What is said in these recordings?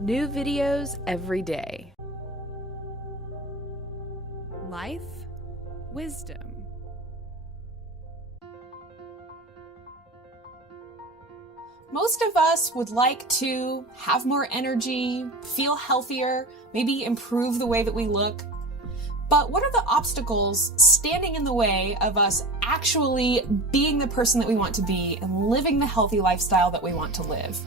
New videos every day. Life, wisdom. Most of us would like to have more energy, feel healthier, maybe improve the way that we look. But what are the obstacles standing in the way of us actually being the person that we want to be and living the healthy lifestyle that we want to live?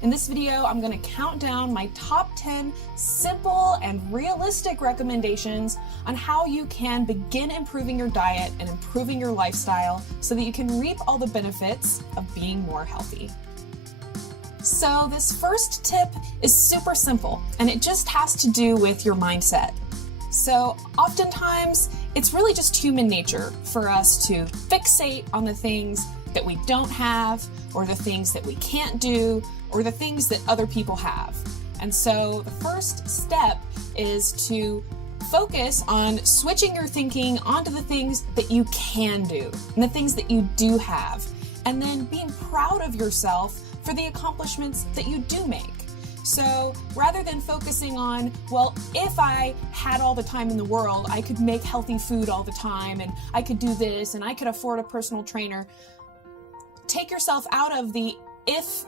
In this video, I'm going to count down my top 10 simple and realistic recommendations on how you can begin improving your diet and improving your lifestyle so that you can reap all the benefits of being more healthy. So this first tip is super simple, and it just has to do with your mindset. So oftentimes, it's really just human nature for us to fixate on the things that we don't have, or the things that we can't do, or the things that other people have. And so the first step is to focus on switching your thinking onto the things that you can do, and the things that you do have, and then being proud of yourself for the accomplishments that you do make. So rather than focusing on, well, if I had all the time in the world, I could make healthy food all the time, and I could do this, and I could afford a personal trainer, take yourself out of the if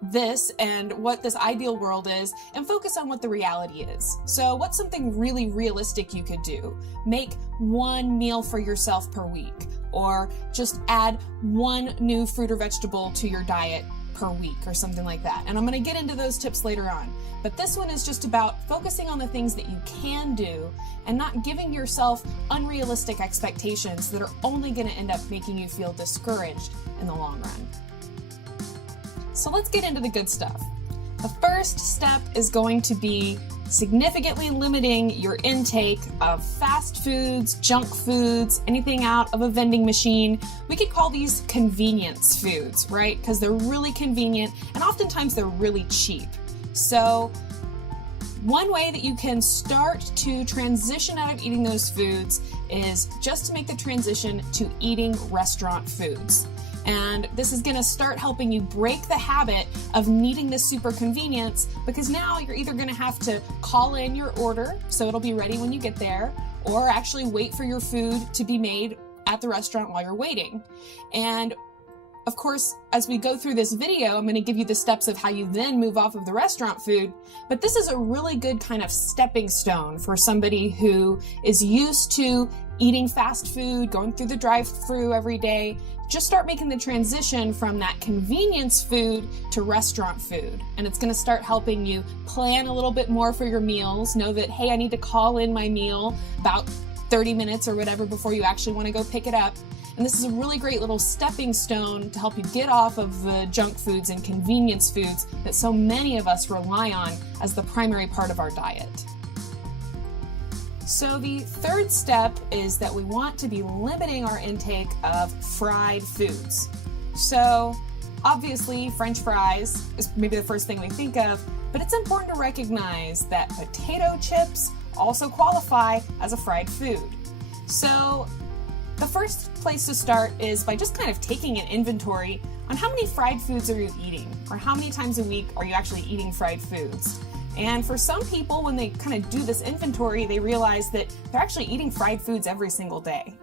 this and what this ideal world is and focus on what the reality is. So what's something really realistic you could do? Make one meal for yourself per week, or just add one new fruit or vegetable to your diet per week or something like that. And I'm going to get into those tips later on. But this one is just about focusing on the things that you can do and not giving yourself unrealistic expectations that are only going to end up making you feel discouraged in the long run. So let's get into the good stuff. The first step is going to be significantly limiting your intake of fast foods, junk foods, anything out of a vending machine. We could call these convenience foods, right? Because they're really convenient and oftentimes they're really cheap. So one way that you can start to transition out of eating those foods is just to make the transition to eating restaurant foods. And this is going to start helping you break the habit of needing this super convenience, because now you're either going to have to call in your order so it'll be ready when you get there, or actually wait for your food to be made at the restaurant while you're waiting. And of course, as we go through this video, I'm going to give you the steps of how you then move off of the restaurant food. But this is a really good kind of stepping stone for somebody who is used to eating fast food, going through the drive-thru every day. Just start making the transition from that convenience food to restaurant food. And it's going to start helping you plan a little bit more for your meals. Know that, hey, I need to call in my meal about 30 minutes or whatever before you actually want to go pick it up. And this is a really great little stepping stone to help you get off of the junk foods and convenience foods that so many of us rely on as the primary part of our diet. So the third step is that we want to be limiting our intake of fried foods. So obviously French fries is maybe the first thing we think of, but it's important to recognize that potato chips also qualify as a fried food. So the first place to start is by just kind of taking an inventory on how many fried foods are you eating, or how many times a week are you actually eating fried foods. And for some people, when they kind of do this inventory, they realize that they're actually eating fried foods every single day.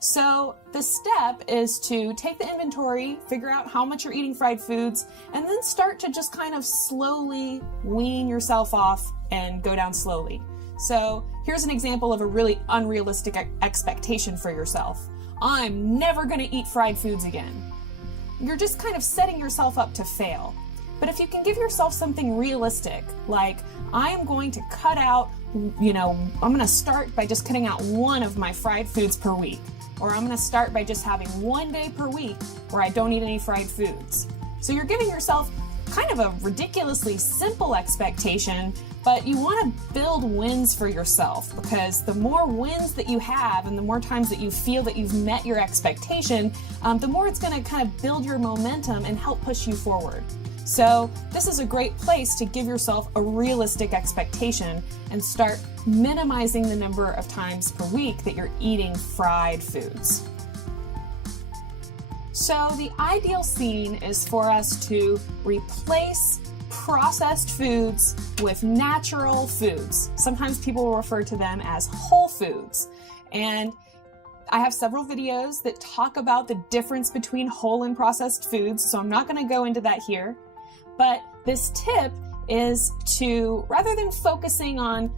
So the step is to take the inventory, figure out how much you're eating fried foods, and then start to just kind of slowly wean yourself off and go down slowly. So here's an example of a really unrealistic expectation for yourself. I'm never going to eat fried foods again. You're just kind of setting yourself up to fail. But if you can give yourself something realistic, like I am going to cut out, I'm going to start by just cutting out one of my fried foods per week. Or I'm going to start by just having one day per week where I don't eat any fried foods. So you're giving yourself kind of a ridiculously simple expectation, but you want to build wins for yourself, because the more wins that you have and the more times that you feel that you've met your expectation, the more it's going to kind of build your momentum and help push you forward. So this is a great place to give yourself a realistic expectation and start minimizing the number of times per week that you're eating fried foods. So the ideal scene is for us to replace processed foods with natural foods. Sometimes people will refer to them as whole foods. And I have several videos that talk about the difference between whole and processed foods, so I'm not going to go into that here. But this tip is to, rather than focusing on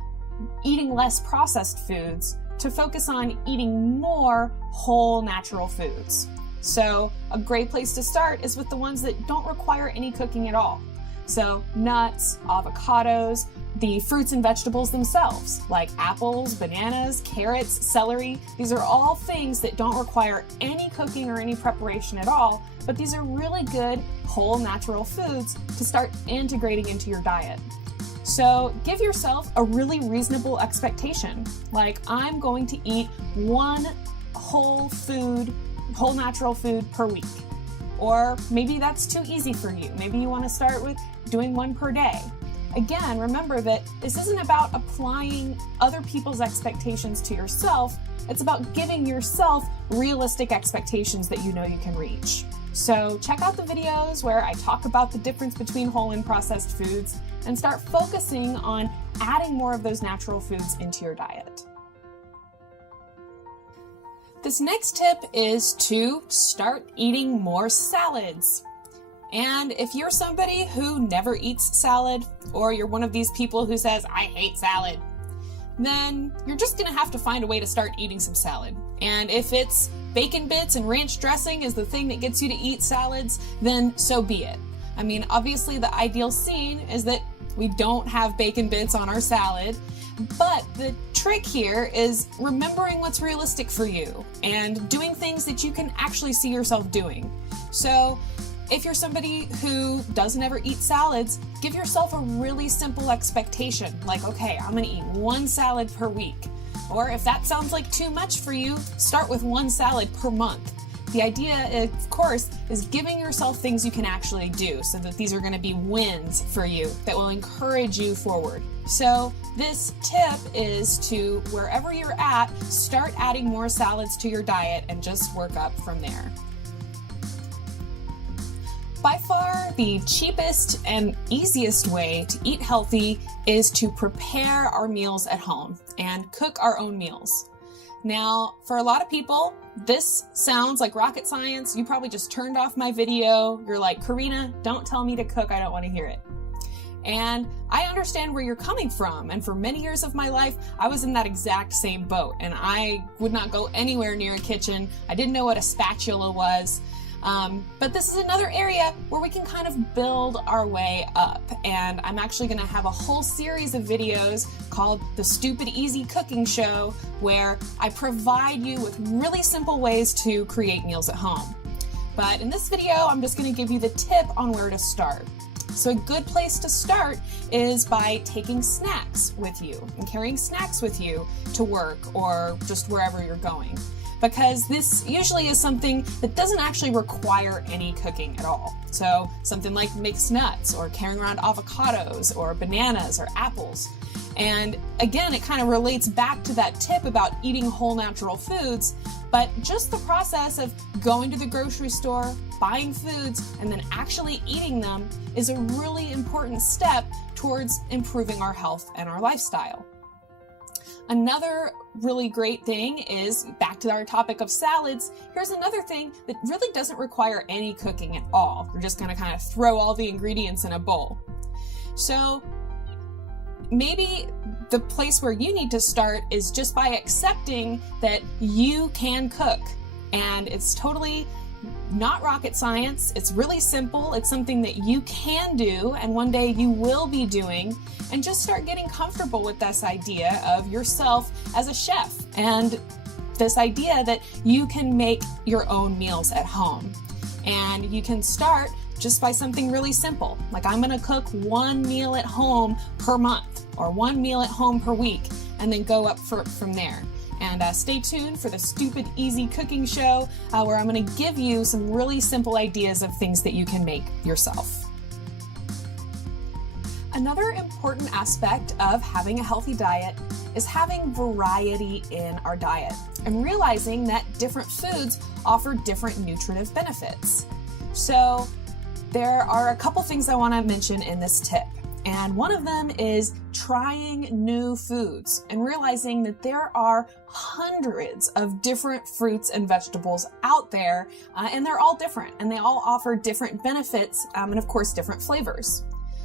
eating less processed foods, to focus on eating more whole natural foods. So a great place to start is with the ones that don't require any cooking at all. So nuts, avocados, the fruits and vegetables themselves, like apples, bananas, carrots, celery. These are all things that don't require any cooking or any preparation at all, but these are really good whole natural foods to start integrating into your diet. So give yourself a really reasonable expectation, like I'm going to eat one whole natural food per week. Or maybe that's too easy for you. Maybe you want to start with doing one per day. Again, remember that this isn't about applying other people's expectations to yourself. It's about giving yourself realistic expectations that you know you can reach. So check out the videos where I talk about the difference between whole and processed foods and start focusing on adding more of those natural foods into your diet. This next tip is to start eating more salads. And if you're somebody who never eats salad, or you're one of these people who says, I hate salad, then you're just gonna have to find a way to start eating some salad. And if it's bacon bits and ranch dressing is the thing that gets you to eat salads, then so be it. I mean, obviously the ideal scene is that we don't have bacon bits on our salad, but the trick here is remembering what's realistic for you and doing things that you can actually see yourself doing. So if you're somebody who doesn't ever eat salads, give yourself a really simple expectation. Like, okay, I'm gonna eat one salad per week. Or if that sounds like too much for you, start with one salad per month. The idea, of course, is giving yourself things you can actually do so that these are gonna be wins for you that will encourage you forward. So this tip is to, wherever you're at, start adding more salads to your diet and just work up from there. By far, the cheapest and easiest way to eat healthy is to prepare our meals at home and cook our own meals. Now, for a lot of people, this sounds like rocket science. You probably just turned off my video. You're like, Karina, don't tell me to cook. I don't want to hear it. And I understand where you're coming from. And for many years of my life, I was in that exact same boat. And I would not go anywhere near a kitchen. I didn't know what a spatula was. But this is another area where we can kind of build our way up. And I'm actually going to have a whole series of videos called The Stupid Easy Cooking Show, where I provide you with really simple ways to create meals at home. But in this video, I'm just going to give you the tip on where to start. So a good place to start is by taking snacks with you and carrying snacks with you to work or just wherever you're going. Because this usually is something that doesn't actually require any cooking at all. So something like mixed nuts or carrying around avocados or bananas or apples. And again, it kind of relates back to that tip about eating whole natural foods, but just the process of going to the grocery store, buying foods, and then actually eating them is a really important step towards improving our health and our lifestyle. Another really great thing is, back to our topic of salads, here's another thing that really doesn't require any cooking at all. You're just gonna kind of throw all the ingredients in a bowl. So maybe the place where you need to start is just by accepting that you can cook. And it's totally not rocket science. It's really simple. It's something that you can do and one day you will be doing. And just start getting comfortable with this idea of yourself as a chef and this idea that you can make your own meals at home. And you can start just by something really simple. Like, I'm gonna cook one meal at home per month or one meal at home per week, and then go up from there. And stay tuned for the Stupid Easy Cooking Show, where I'm going to give you some really simple ideas of things that you can make yourself. Another important aspect of having a healthy diet is having variety in our diet and realizing that different foods offer different nutritive benefits. So there are a couple things I want to mention in this tip. And one of them is trying new foods and realizing that there are hundreds of different fruits and vegetables out there, and they're all different and they all offer different benefits and of course different flavors.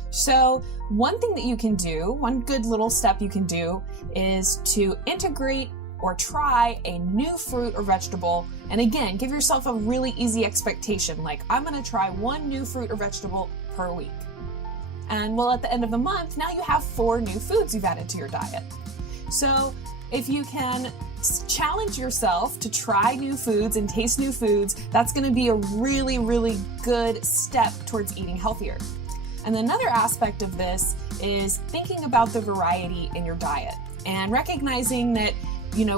So one thing that you can do, one good little step you can do, is to integrate or try a new fruit or vegetable. And again, give yourself a really easy expectation, like I'm going to try one new fruit or vegetable per week. And well, at the end of the month, now you have 4 new foods you've added to your diet. So if you can challenge yourself to try new foods and taste new foods, that's going to be a really, really good step towards eating healthier. And another aspect of this is thinking about the variety in your diet and recognizing that,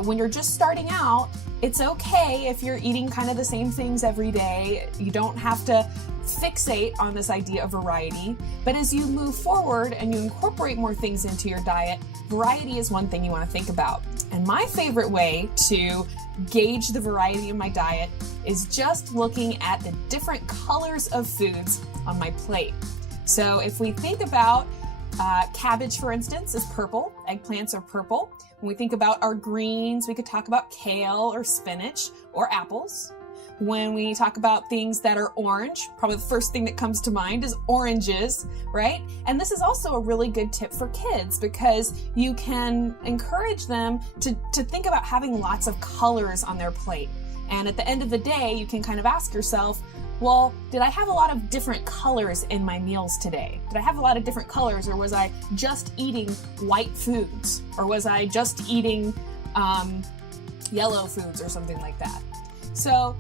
when you're just starting out, it's okay if you're eating kind of the same things every day. You don't have to fixate on this idea of variety. But as you move forward and you incorporate more things into your diet, variety is one thing you want to think about. And my favorite way to gauge the variety in my diet is just looking at the different colors of foods on my plate. So if we think about cabbage, for instance, is purple. Eggplants are purple. When we think about our greens, we could talk about kale or spinach or apples. When we talk about things that are orange, probably the first thing that comes to mind is oranges, right? And this is also a really good tip for kids because you can encourage them to think about having lots of colors on their plate. And at the end of the day, you can kind of ask yourself, well, did I have a lot of different colors in my meals today? Did I have a lot of different colors, or was I just eating white foods? Or was I just eating yellow foods or something like that? So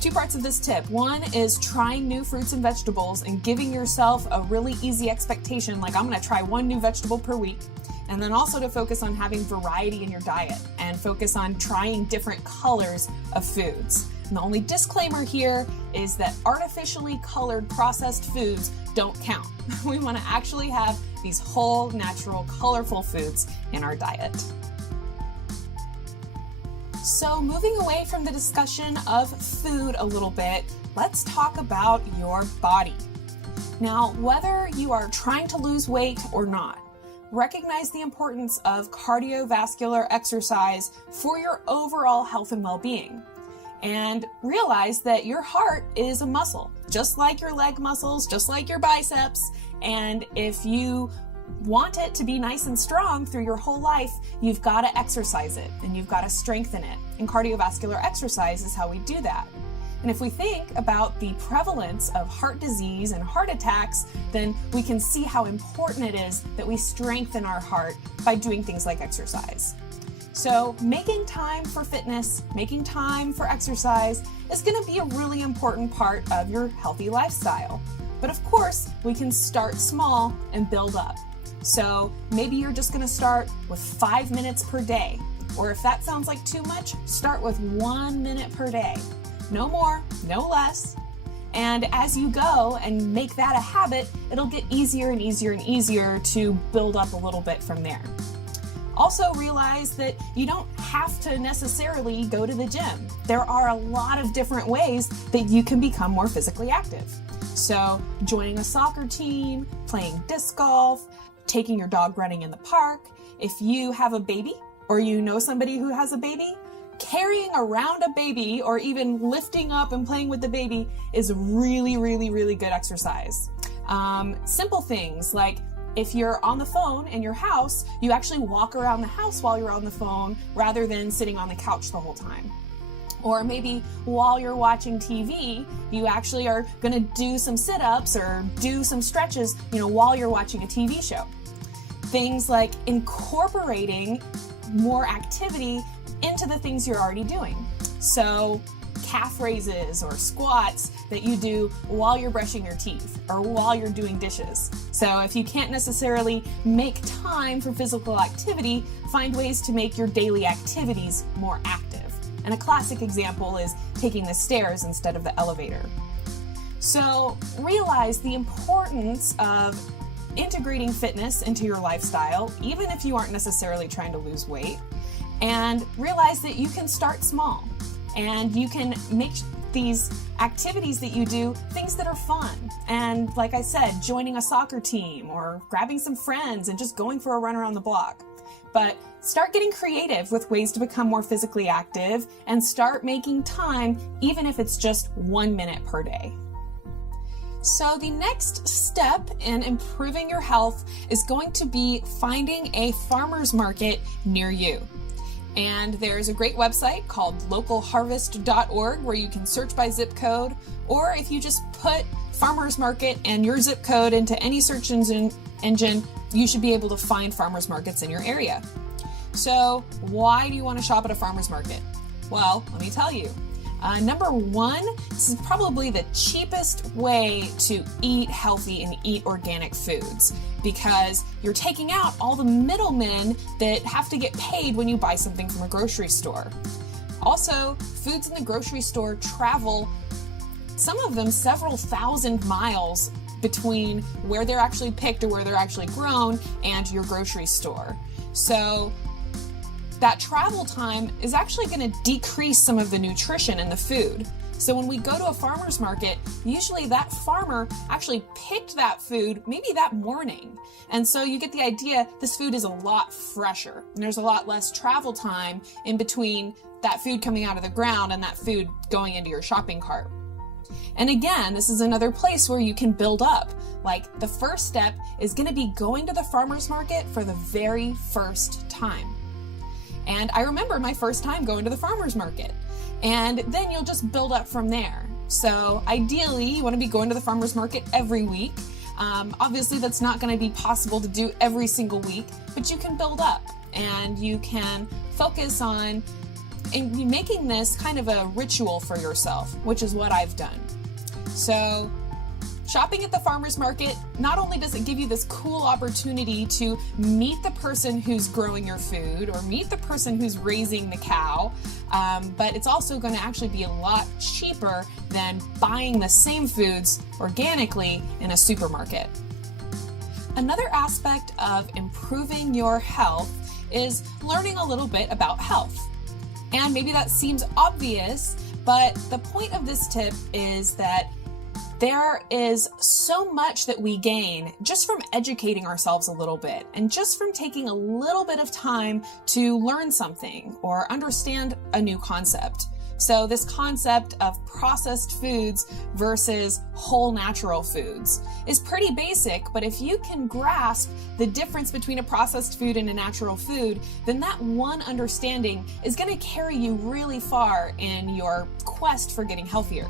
2 parts of this tip. One is trying new fruits and vegetables and giving yourself a really easy expectation, like I'm going to try 1 new vegetable per week. And then also to focus on having variety in your diet and focus on trying different colors of foods. And the only disclaimer here is that artificially colored processed foods don't count. We want to actually have these whole, natural, colorful foods in our diet. So moving away from the discussion of food a little bit, let's talk about your body. Now, whether you are trying to lose weight or not, recognize the importance of cardiovascular exercise for your overall health and well-being. And realize that your heart is a muscle, just like your leg muscles, just like your biceps. And if you want it to be nice and strong through your whole life, you've got to exercise it and you've got to strengthen it. And cardiovascular exercise is how we do that. And if we think about the prevalence of heart disease and heart attacks, then we can see how important it is that we strengthen our heart by doing things like exercise. So making time for fitness, making time for exercise is going to be a really important part of your healthy lifestyle. But of course, we can start small and build up. So maybe you're just going to start with 5 minutes per day. Or if that sounds like too much, start with 1 minute per day. No more, no less. And as you go and make that a habit, it'll get easier and easier and easier to build up a little bit from there. Also realize that you don't have to necessarily go to the gym. There are a lot of different ways that you can become more physically active. So joining a soccer team, playing disc golf, taking your dog running in the park. If you have a baby or you know somebody who has a baby, carrying around a baby or even lifting up and playing with the baby is really, really, really good exercise. Simple things like if you're on the phone in your house, you actually walk around the house while you're on the phone rather than sitting on the couch the whole time. Or maybe while you're watching TV, you actually are going to do some sit-ups or do some stretches, while you're watching a TV show. Things like incorporating more activity into the things you're already doing. So calf raises or squats that you do while you're brushing your teeth or while you're doing dishes. So if you can't necessarily make time for physical activity, find ways to make your daily activities more active. And a classic example is taking the stairs instead of the elevator. So realize the importance of integrating fitness into your lifestyle, even if you aren't necessarily trying to lose weight, and realize that you can start small and you can make these activities that you do things that are fun. And like I said, joining a soccer team or grabbing some friends and just going for a run around the block. But start getting creative with ways to become more physically active and start making time, even if it's just 1 minute per day. So the next step in improving your health is going to be finding a farmer's market near you. And there's a great website called localharvest.org where you can search by zip code, or if you just put farmer's market and your zip code into any search engine, you should be able to find farmers markets in your area. So why do you want to shop at a farmer's market? Well, let me tell you. Number one, this is probably the cheapest way to eat healthy and eat organic foods because you're taking out all the middlemen that have to get paid when you buy something from a grocery store. Also, foods in the grocery store travel, some of them several thousand miles between where they're actually picked or where they're actually grown and your grocery store. So that travel time is actually going to decrease some of the nutrition in the food. So when we go to a farmer's market, usually that farmer actually picked that food maybe that morning. And so you get the idea this food is a lot fresher and there's a lot less travel time in between that food coming out of the ground and that food going into your shopping cart. And again, this is another place where you can build up. Like the first step is going to be going to the farmer's market for the very first time. And I remember my first time going to the farmer's market. And then you'll just build up from there. So ideally, you want to be going to the farmer's market every week. Obviously, that's not going to be possible to do every single week, but you can build up and you can focus on making this kind of a ritual for yourself, which is what I've done. So shopping at the farmer's market, not only does it give you this cool opportunity to meet the person who's growing your food or meet the person who's raising the cow, but it's also going to actually be a lot cheaper than buying the same foods organically in a supermarket. Another aspect of improving your health is learning a little bit about health. And maybe that seems obvious, but the point of this tip is that there is so much that we gain just from educating ourselves a little bit and just from taking a little bit of time to learn something or understand a new concept. So this concept of processed foods versus whole natural foods is pretty basic, but if you can grasp the difference between a processed food and a natural food, then that one understanding is going to carry you really far in your quest for getting healthier.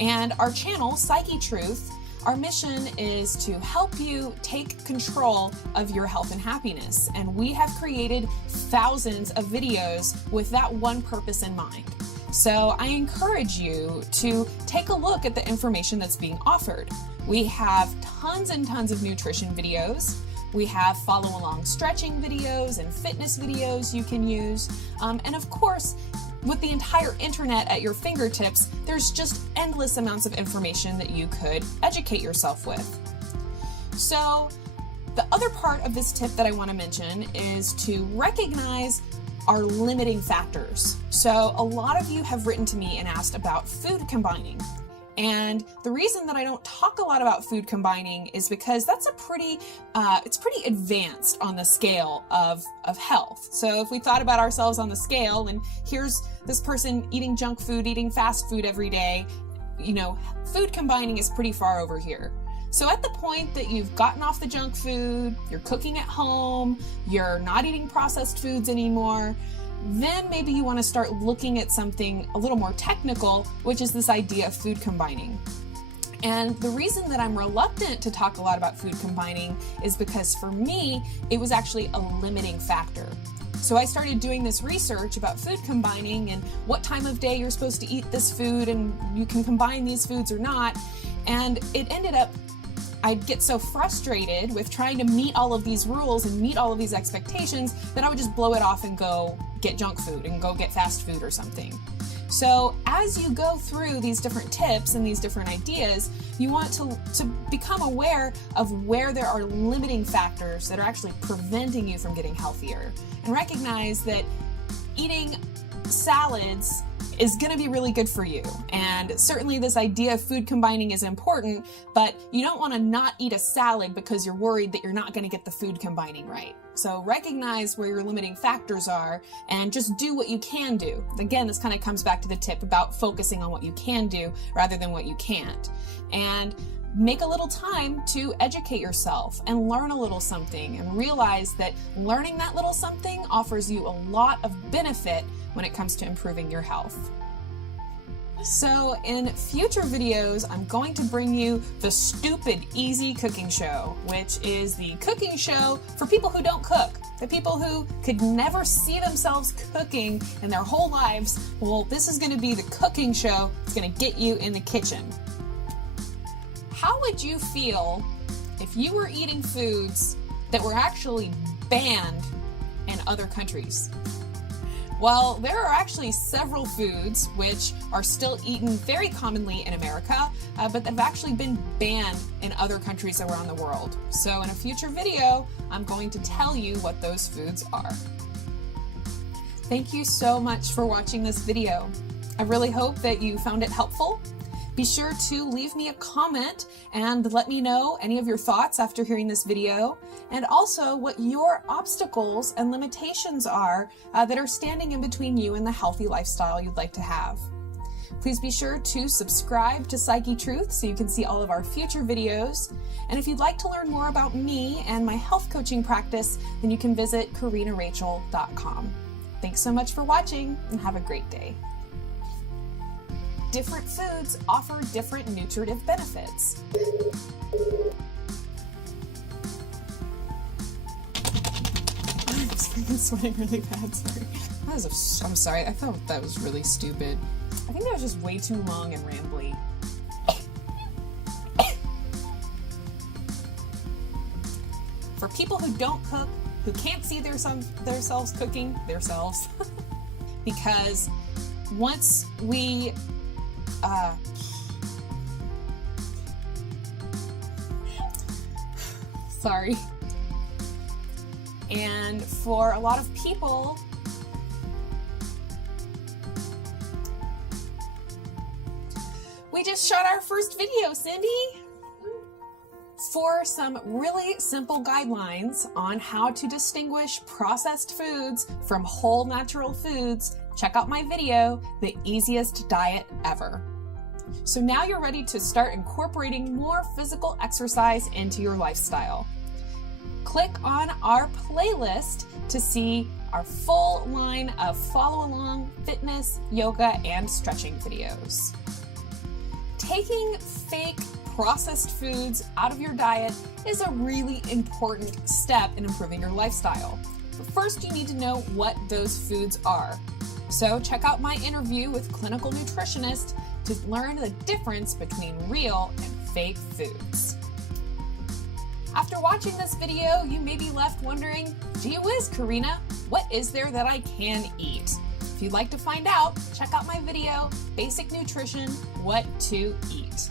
And our channel, Psyche Truth, our mission is to help you take control of your health and happiness. And we have created thousands of videos with that one purpose in mind. So I encourage you to take a look at the information that's being offered. We have tons and tons of nutrition videos. We have follow along stretching videos and fitness videos you can use. And of course, with the entire internet at your fingertips, there's just endless amounts of information that you could educate yourself with. So the other part of this tip that I want to mention is to recognize our limiting factors. So a lot of you have written to me and asked about food combining. And the reason that I don't talk a lot about food combining is because that's it's pretty advanced on the scale of health. So if we thought about ourselves on the scale, and here's this person eating junk food, eating fast food every day, food combining is pretty far over here. So at the point that you've gotten off the junk food, you're cooking at home, you're not eating processed foods anymore, then maybe you want to start looking at something a little more technical, which is this idea of food combining. And the reason that I'm reluctant to talk a lot about food combining is because for me, it was actually a limiting factor. So I started doing this research about food combining and what time of day you're supposed to eat this food and you can combine these foods or not. And it ended up I'd get so frustrated with trying to meet all of these rules and meet all of these expectations that I would just blow it off and go get junk food and go get fast food or something. So as you go through these different tips and these different ideas, you want to become aware of where there are limiting factors that are actually preventing you from getting healthier, and recognize that eating salads is going to be really good for you. And certainly this idea of food combining is important, but you don't want to not eat a salad because you're worried that you're not going to get the food combining right. So recognize where your limiting factors are and just do what you can do. Again, this kind of comes back to the tip about focusing on what you can do rather than what you can't. And make a little time to educate yourself and learn a little something, and realize that learning that little something offers you a lot of benefit when it comes to improving your health. So in future videos, I'm going to bring you the Stupid Easy Cooking Show, which is the cooking show for people who don't cook, the people who could never see themselves cooking in their whole lives. Well, this is going to be the cooking show that's going to get you in the kitchen. How would you feel if you were eating foods that were actually banned in other countries? Well, there are actually several foods which are still eaten very commonly in America, but that have actually been banned in other countries around the world. So in a future video, I'm going to tell you what those foods are. Thank you so much for watching this video. I really hope that you found it helpful. Be sure to leave me a comment and let me know any of your thoughts after hearing this video, and also what your obstacles and limitations are that are standing in between you and the healthy lifestyle you'd like to have. Please be sure to subscribe to Psyche Truth so you can see all of our future videos. And if you'd like to learn more about me and my health coaching practice, then you can visit KarinaRachel.com. Thanks so much for watching, and have a great day. Different foods offer different nutritive benefits. I'm freaking sweating really bad, sorry. I'm sorry, I thought that was really stupid. I think that was just way too long and rambly. For people who don't cook, who can't see themselves cooking, themselves, because once we sorry. And for a lot of people, we just shot our first video, Cindy. For some really simple guidelines on how to distinguish processed foods from whole natural foods, check out my video, The Easiest Diet Ever. So now you're ready to start incorporating more physical exercise into your lifestyle. Click on our playlist to see our full line of follow-along fitness, yoga, and stretching videos. Taking fake processed foods out of your diet is a really important step in improving your lifestyle. But first, you need to know what those foods are. So check out my interview with clinical nutritionist to learn the difference between real and fake foods. After watching this video, you may be left wondering, gee whiz, Karina, what is there that I can eat? If you'd like to find out, check out my video, Basic Nutrition, What to Eat.